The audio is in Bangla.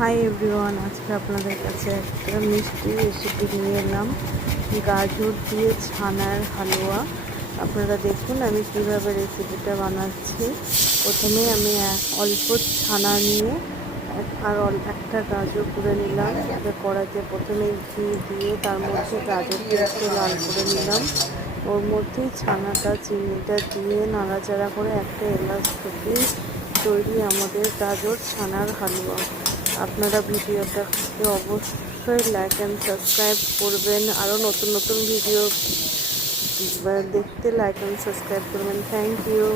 হাই এভরিওয়ান, আজকে আপনাদের কাছে একটা মিষ্টি রেসিপি নিয়ে এলাম। গাজর দিয়ে ছানার হালুয়া। আপনারা দেখুন আমি কীভাবে রেসিপিটা বানাচ্ছি। প্রথমে আমি অল্প ছানা নিয়ে একটা গাজর করে নিলাম। একটা কড়াইতে প্রথমে ঘি দিয়ে তার মধ্যে গাজরটা একটু লাল করে নিলাম। ওর মধ্যেই ছানাটা চিনিটা দিয়ে নাড়াচাড়া করে একটা এলাচ থেকে তৈরি আমাদের গাজর ছানার হালুয়া। আপনারা ভিডিওটাকে অবশ্যই লাইক অ্যান্ড সাবস্ক্রাইব করবেন। আরও নতুন নতুন ভিডিও দেখতে লাইক অ্যান্ড সাবস্ক্রাইব করবেন। Thank you.